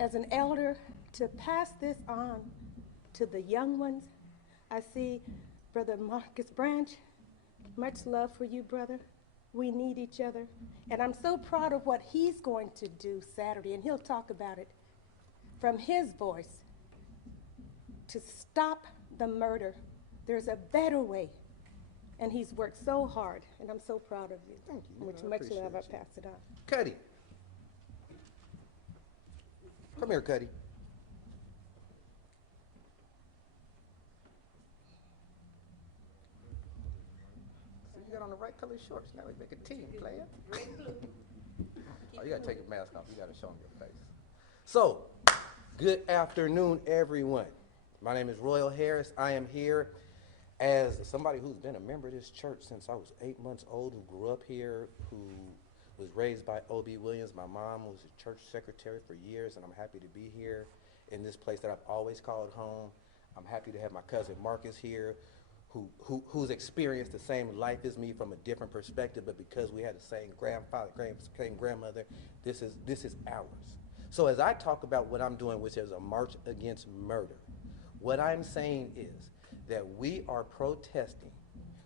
as an elder to pass this on to the young ones. I see Brother Marcus Branch. Much love for you, brother. We need each other. And I'm so proud of what he's going to do Saturday, and he'll talk about it from his voice, to stop the murder. There's a better way. And he's worked so hard, and I'm so proud of you. Thank you. With I much appreciate love, I you. pass it on. Cuddy. Come here, Cuddy. So you got on the right color shorts. Now we make a team, player. Oh, you gotta take your mask off. You gotta show them your face. So, good afternoon, everyone. My name is Royal Harris. I am here as somebody who's been a member of this church since I was 8 months old, who grew up here, who was raised by O.B. Williams. My mom was a church secretary for years, and I'm happy to be here in this place that I've always called home. I'm happy to have my cousin Marcus here, who's experienced the same life as me from a different perspective, but because we had the same grandfather, same grandmother, this is ours. So as I talk about what I'm doing, which is a march against murder, what I'm saying is that we are protesting,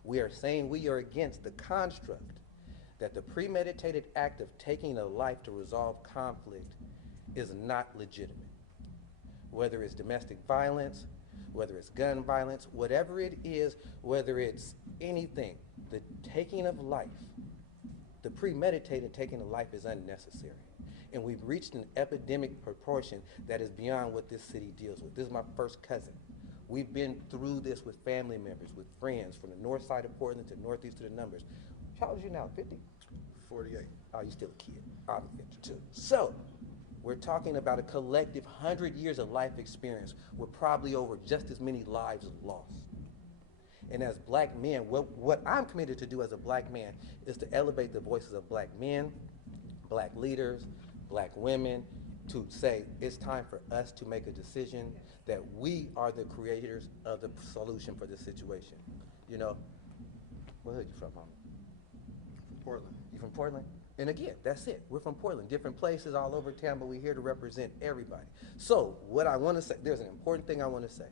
we are saying we are against the construct that the premeditated act of taking a life to resolve conflict is not legitimate. Whether it's domestic violence, whether it's gun violence, whatever it is, whether it's anything, the taking of life, the premeditated taking of life is unnecessary. And we've reached an epidemic proportion that is beyond what this city deals with. This is my first cousin. We've been through this with family members, with friends, from the north side of Portland to northeast to the numbers. How old are you now, 50? 48. Oh, you're still a kid. I'm 52. So, we're talking about a collective 100 years of life experience with probably over just as many lives lost. And as black men, what I'm committed to do as a black man is to elevate the voices of black men, black leaders, black women, to say it's time for us to make a decision that we are the creators of the solution for this situation. You know, where are you from, Mama? From Portland. You from Portland? And again, that's it. We're from Portland, different places all over town, but we're here to represent everybody. So what I want to say, there's an important thing I want to say,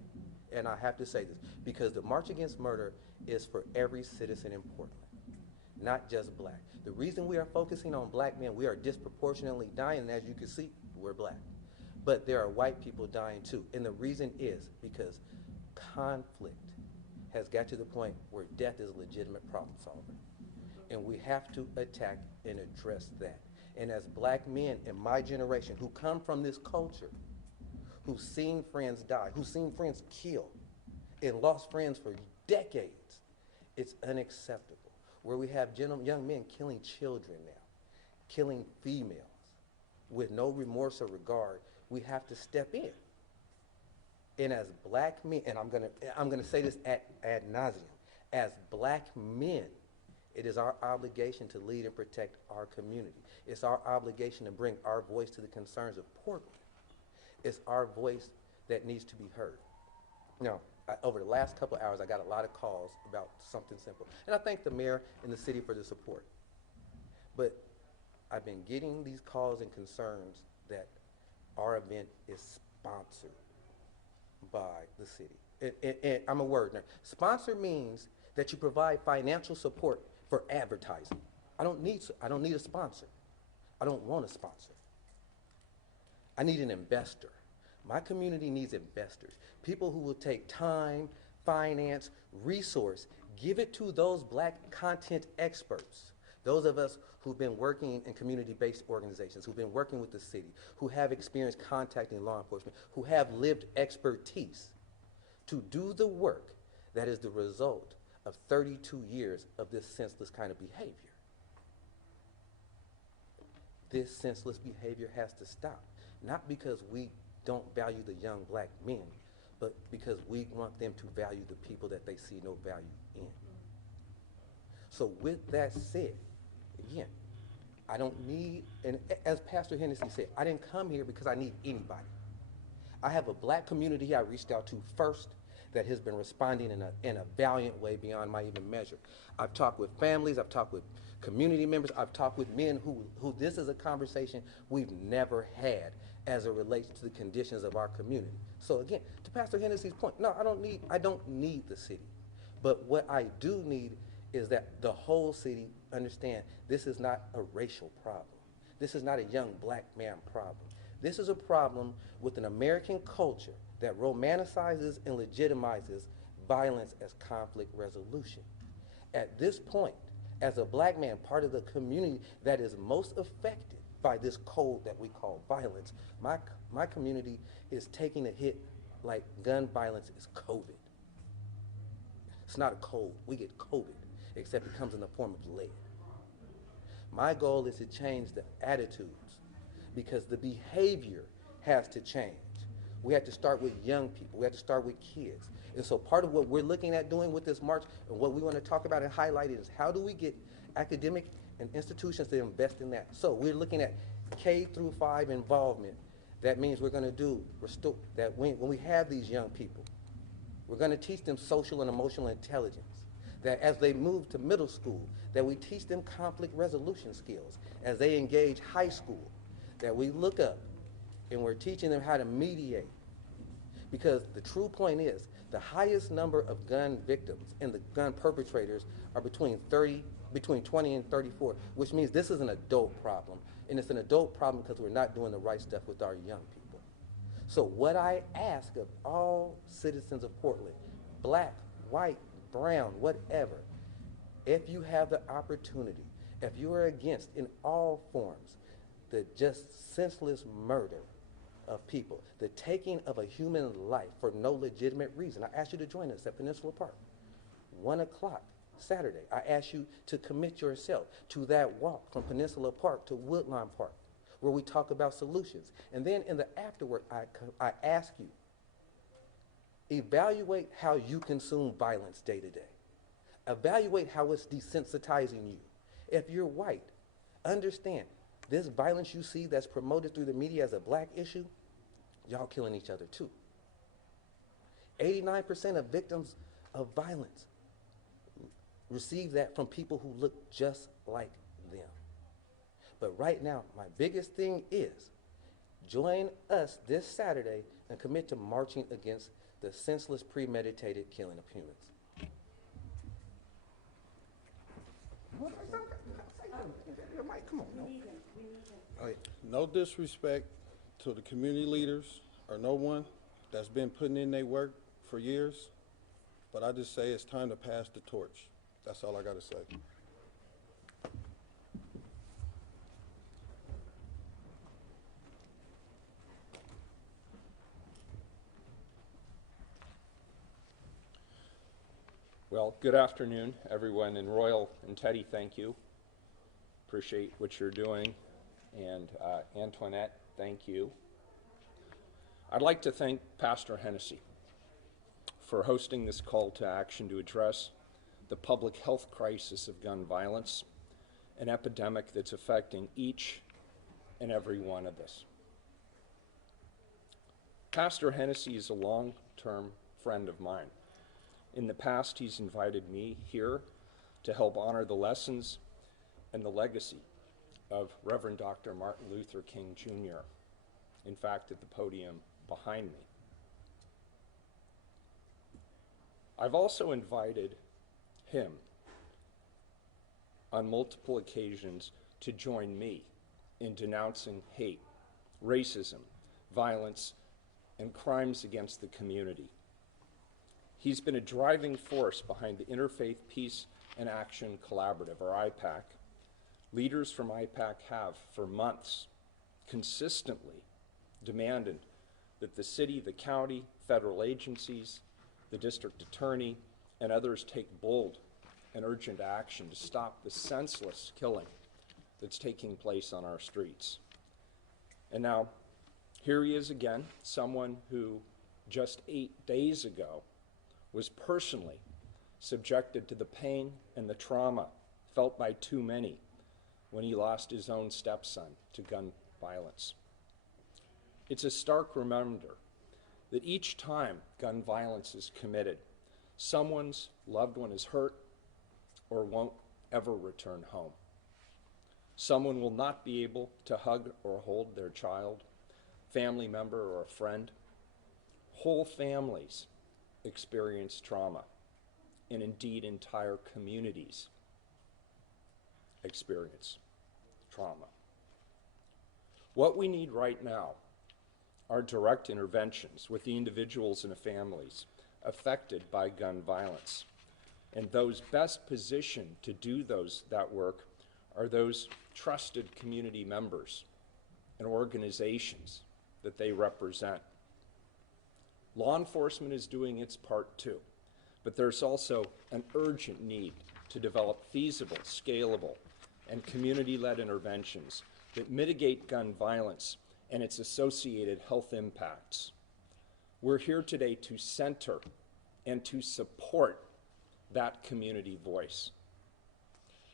and I have to say this, because the March Against Murder is for every citizen in Portland, not just black. The reason we are focusing on black men, we are disproportionately dying, and as you can see, we're black. But there are white people dying too, and the reason is because conflict has got to the point where death is a legitimate problem solver. And we have to attack and address that. And as black men in my generation who come from this culture, who've seen friends die, who've seen friends killed, and lost friends for decades, it's unacceptable. Where we have young men killing children now, killing females, with no remorse or regard, we have to step in. And as black men, and I'm gonna say this ad nauseum, as black men, it is our obligation to lead and protect our community. It's our obligation to bring our voice to the concerns of Portland. It's our voice that needs to be heard. Now, over the last couple of hours, I got a lot of calls about something simple. And I thank the mayor and the city for the support. But I've been getting these calls and concerns that our event is sponsored by the city. And I'm a word nerd. Sponsor means that you provide financial support for advertising. I don't need a sponsor. I don't want a sponsor. I need an investor. My community needs investors, people who will take time, finance, resource, give it to those black content experts, those of us who've been working in community-based organizations, who've been working with the city, who have experience contacting law enforcement, who have lived expertise to do the work that is the result of 32 years of this senseless kind of behavior. This senseless behavior has to stop, not because we don't value the young black men, but because we want them to value the people that they see no value in. So with that said, again, I don't need, and as Pastor Hennessy said, I didn't come here because I need anybody. I have a black community I reached out to first that has been responding in a valiant way beyond my even measure. I've talked with families, I've talked with community members, I've talked with men who this is a conversation we've never had as it relates to the conditions of our community. So again, to Pastor Hennessy's point, no, I don't need the city. But what I do need is that the whole city understand this is not a racial problem. This is not a young black man problem. This is a problem with an American culture that romanticizes and legitimizes violence as conflict resolution. At this point, as a black man, part of the community that is most affected by this cold that we call violence, my community is taking a hit like gun violence is COVID. It's not a cold. We get COVID, except it comes in the form of lead. My goal is to change the attitudes because the behavior has to change. We have to start with young people. We have to start with kids. And so part of what we're looking at doing with this march and what we want to talk about and highlight is how do we get academic and institutions to invest in that. So we're looking at K through 5 involvement. That means we're going to do that when we have these young people, we're going to teach them social and emotional intelligence. That as they move to middle school, that we teach them conflict resolution skills. As they engage high school, that we look up and we're teaching them how to mediate. Because the true point is, the highest number of gun victims and the gun perpetrators are between 20 and 34, which means this is an adult problem. And it's an adult problem because we're not doing the right stuff with our young people. So what I ask of all citizens of Portland, black, white, brown, whatever, if you have the opportunity, if you are against in all forms the just senseless murder of people, the taking of a human life for no legitimate reason, I ask you to join us at Peninsula Park, 1 o'clock Saturday. I ask you to commit yourself to that walk from Peninsula Park to Woodlawn Park, where we talk about solutions. And then in the afterward, I ask you, evaluate how you consume violence day to day. Evaluate how it's desensitizing you. If you're white, understand this violence you see that's promoted through the media as a black issue, y'all killing each other too. 89% of victims of violence receive that from people who look just like them. But right now, my biggest thing is join us this Saturday and commit to marching against the senseless, premeditated killing of humans. Come on. No disrespect to the community leaders or no one that's been putting in their work for years, but I just say it's time to pass the torch. That's all I got to say. Well, good afternoon, everyone. And Royal and Teddy, thank you. Appreciate what you're doing. And Antoinette, thank you. I'd like to thank Pastor Hennessy for hosting this call to action to address the public health crisis of gun violence, an epidemic that's affecting each and every one of us. Pastor Hennessy is a long-term friend of mine. In the past, he's invited me here to help honor the lessons and the legacy of Reverend Dr. Martin Luther King Jr., in fact, at the podium behind me. I've also invited him on multiple occasions to join me in denouncing hate, racism, violence, and crimes against the community. He's been a driving force behind the Interfaith Peace and Action Collaborative, or IPAC. Leaders from IPAC have, for months, consistently demanded that the city, the county, federal agencies, the district attorney, and others take bold and urgent action to stop the senseless killing that's taking place on our streets. And now, here he is again, someone who just 8 days ago was personally subjected to the pain and the trauma felt by too many when he lost his own stepson to gun violence. It's a stark reminder that each time gun violence is committed, someone's loved one is hurt or won't ever return home. Someone will not be able to hug or hold their child. family member or a friend. Whole families experience trauma, and indeed entire communities experience trauma. What we need right now are direct interventions with the individuals and the families affected by gun violence. And those best positioned to do that work are those trusted community members and organizations that they represent. Law enforcement is doing its part too, but there's also an urgent need to develop feasible, scalable, and community-led interventions that mitigate gun violence and its associated health impacts. We're here today to center and to support that community voice.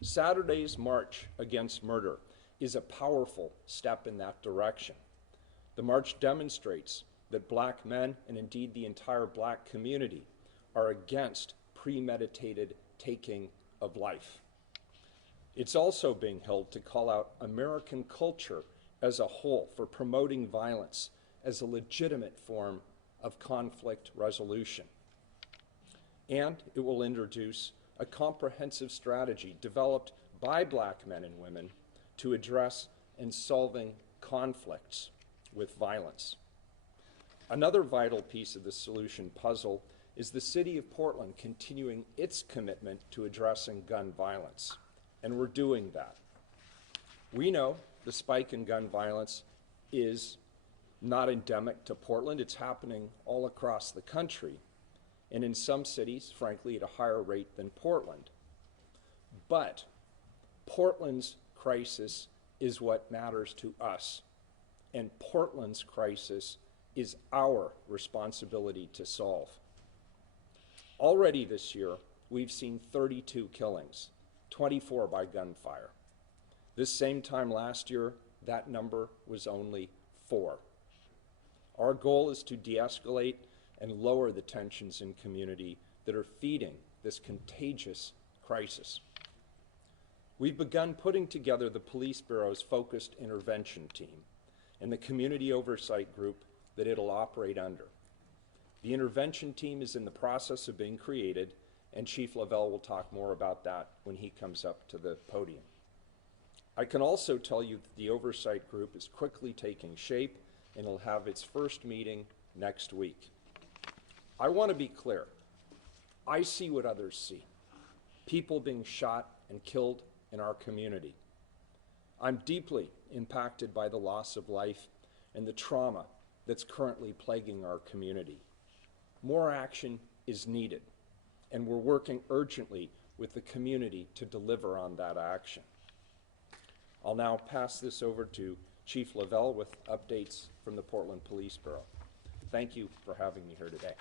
Saturday's March Against Murder is a powerful step in that direction. The march demonstrates that black men, and indeed the entire black community, are against premeditated taking of life. It's also being held to call out American culture as a whole for promoting violence as a legitimate form of conflict resolution. And it will introduce a comprehensive strategy developed by black men and women to address and solving conflicts with violence. Another vital piece of the solution puzzle is the City of Portland continuing its commitment to addressing gun violence, and we're doing that. We know the spike in gun violence is not endemic to Portland. It's happening all across the country, and in some cities, frankly, at a higher rate than Portland. But Portland's crisis is what matters to us, and Portland's crisis is our responsibility to solve. Already this year, we've seen 32 killings, 24 by gunfire. This same time last year, that number was only 4. Our goal is to de-escalate and lower the tensions in community that are feeding this contagious crisis. We've begun putting together the Police Bureau's focused intervention team and the community oversight group that it'll operate under. The intervention team is in the process of being created, and Chief Lavelle will talk more about that when he comes up to the podium. I can also tell you that the oversight group is quickly taking shape and will have its first meeting next week. I want to be clear. I see what others see. People being shot and killed in our community. I'm deeply impacted by the loss of life and the trauma that's currently plaguing our community. More action is needed, and we're working urgently with the community to deliver on that action. I'll now pass this over to Chief Lavelle with updates from the Portland Police Bureau. Thank you for having me here today.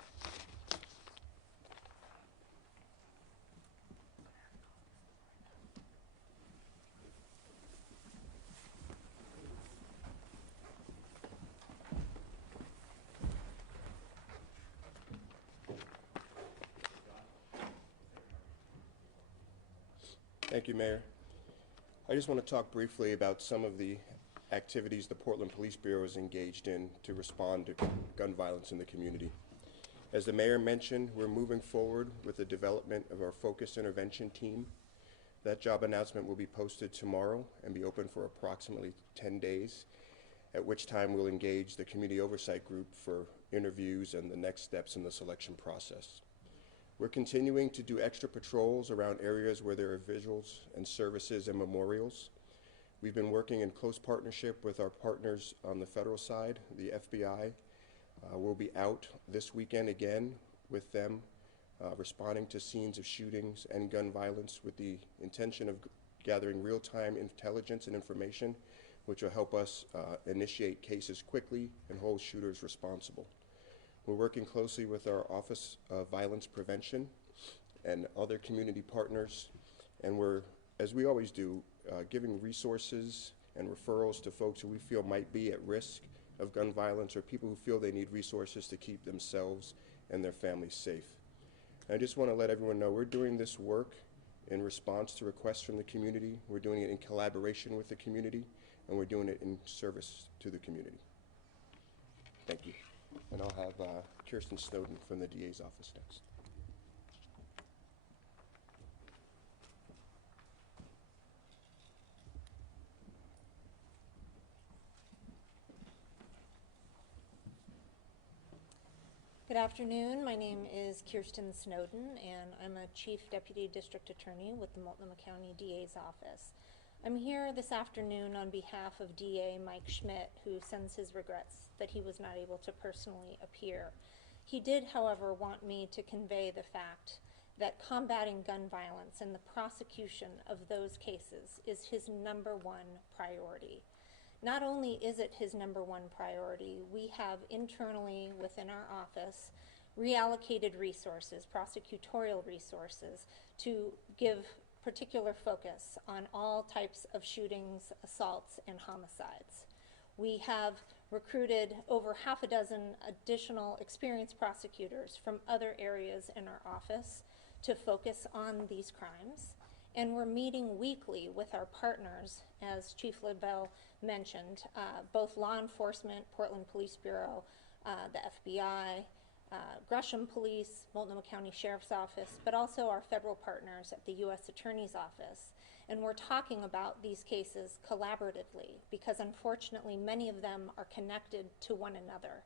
Thank you, Mayor. I just want to talk briefly about some of the activities the Portland Police Bureau is engaged in to respond to gun violence in the community. As the Mayor mentioned, we're moving forward with the development of our focused intervention team. That job announcement will be posted tomorrow and be open for approximately 10 days, at which time we'll engage the community oversight group for interviews and the next steps in the selection process. We're continuing to do extra patrols around areas where there are visuals and services and memorials. We've been working in close partnership with our partners on the federal side, the FBI. We'll be out this weekend again with them, responding to scenes of shootings and gun violence with the intention of gathering real-time intelligence and information, which will help us initiate cases quickly and hold shooters responsible. We're working closely with our Office of Violence Prevention and other community partners, and we're, as we always do, giving resources and referrals to folks who we feel might be at risk of gun violence or people who feel they need resources to keep themselves and their families safe. And I just want to let everyone know we're doing this work in response to requests from the community. We're doing it in collaboration with the community, and we're doing it in service to the community. Thank you. And I'll have Kirsten Snowden from the DA's office next. Good afternoon. My name is Kirsten Snowden, and I'm a Chief Deputy District Attorney with the Multnomah County DA's office. I'm here this afternoon on behalf of DA Mike Schmidt, who sends his regrets that he was not able to personally appear. He did, however, want me to convey the fact that combating gun violence and the prosecution of those cases is his #1 priority. Not only is it his #1 priority, we have internally within our office reallocated resources, prosecutorial resources, to give particular focus on all types of shootings, assaults, and homicides. We have recruited over half a dozen additional experienced prosecutors from other areas in our office to focus on these crimes. And we're meeting weekly with our partners, as Chief Lidbell mentioned, both law enforcement, Portland Police Bureau, the FBI, Gresham Police, Multnomah County Sheriff's Office, but also our federal partners at the U.S. Attorney's Office. And we're talking about these cases collaboratively because unfortunately many of them are connected to one another.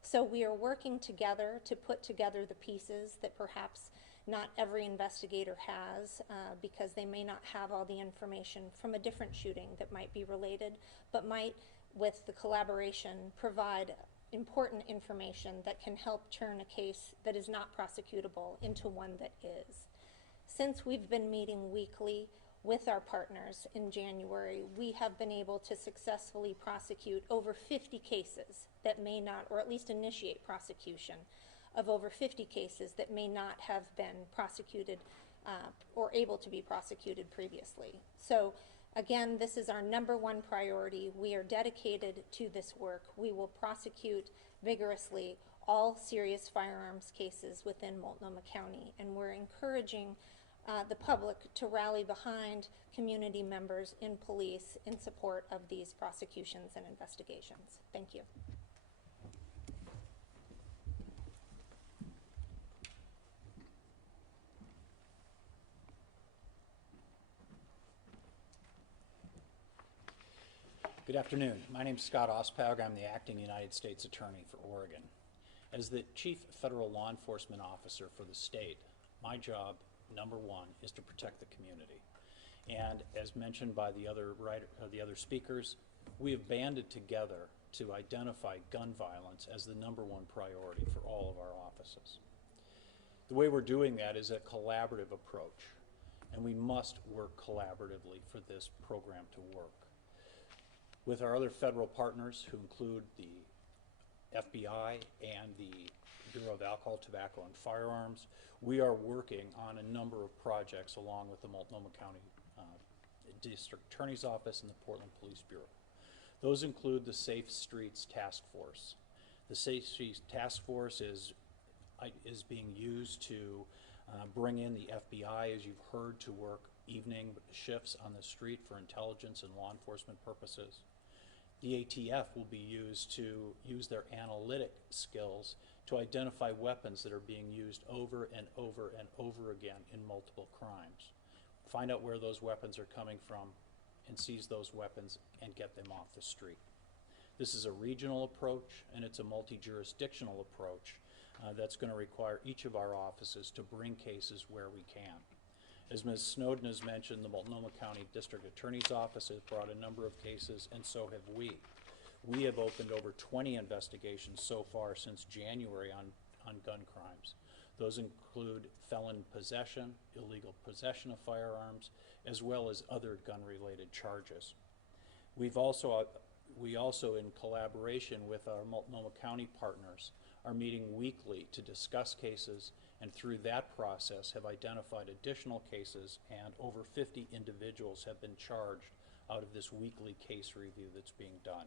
So we are working together to put together the pieces that perhaps not every investigator has because they may not have all the information from a different shooting that might be related, but might, with the collaboration, provide important information that can help turn a case that is not prosecutable into one that is. Since we've been meeting weekly with our partners in January, we have been able to successfully prosecute over 50 cases that may not, or at least initiate prosecution of over 50 cases that may not have been prosecuted or able to be prosecuted previously. So again, this is our #1 priority. We are dedicated to this work. We will prosecute vigorously all serious firearms cases within Multnomah County, and we're encouraging the public to rally behind community members in police in support of these prosecutions and investigations. Thank you. Good afternoon. My name is Scott Ospaug. I'm the acting United States Attorney for Oregon. As the Chief Federal Law Enforcement Officer for the state, my job, #1, is to protect the community. And as mentioned by the other speakers, we have banded together to identify gun violence as the #1 priority for all of our offices. The way we're doing that is a collaborative approach, and we must work collaboratively for this program to work. With our other federal partners, who include the FBI and the Bureau of Alcohol, Tobacco, and Firearms, we are working on a number of projects along with the Multnomah County District Attorney's Office and the Portland Police Bureau. Those include the Safe Streets Task Force. The Safe Streets Task Force is being used to bring in the FBI, as you've heard, to work evening shifts on the street for intelligence and law enforcement purposes. The ATF will be used to use their analytic skills to identify weapons that are being used over and over and over again in multiple crimes. Find out where those weapons are coming from and seize those weapons and get them off the street. This is a regional approach, and it's a multi-jurisdictional approach that's going to require each of our offices to bring cases where we can. As Ms. Snowden has mentioned, the Multnomah County District Attorney's Office has brought a number of cases, and so have we. We have opened over 20 investigations so far since January on gun crimes. Those include felon possession, illegal possession of firearms, as well as other gun-related charges. We also, in collaboration with our Multnomah County partners, are meeting weekly to discuss cases, and through that process have identified additional cases, and over 50 individuals have been charged out of this weekly case review that's being done.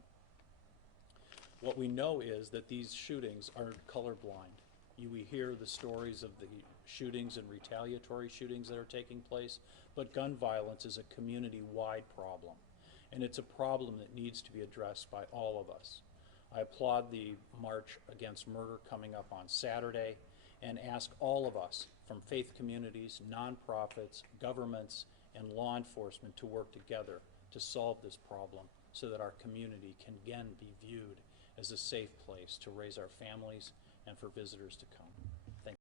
What we know is that these shootings are colorblind. We hear the stories of the shootings and retaliatory shootings that are taking place, but gun violence is a community-wide problem, and it's a problem that needs to be addressed by all of us. I applaud the March Against Murder coming up on Saturday and ask all of us, from faith communities, nonprofits, governments, and law enforcement, to work together to solve this problem so that our community can again be viewed as a safe place to raise our families and for visitors to come.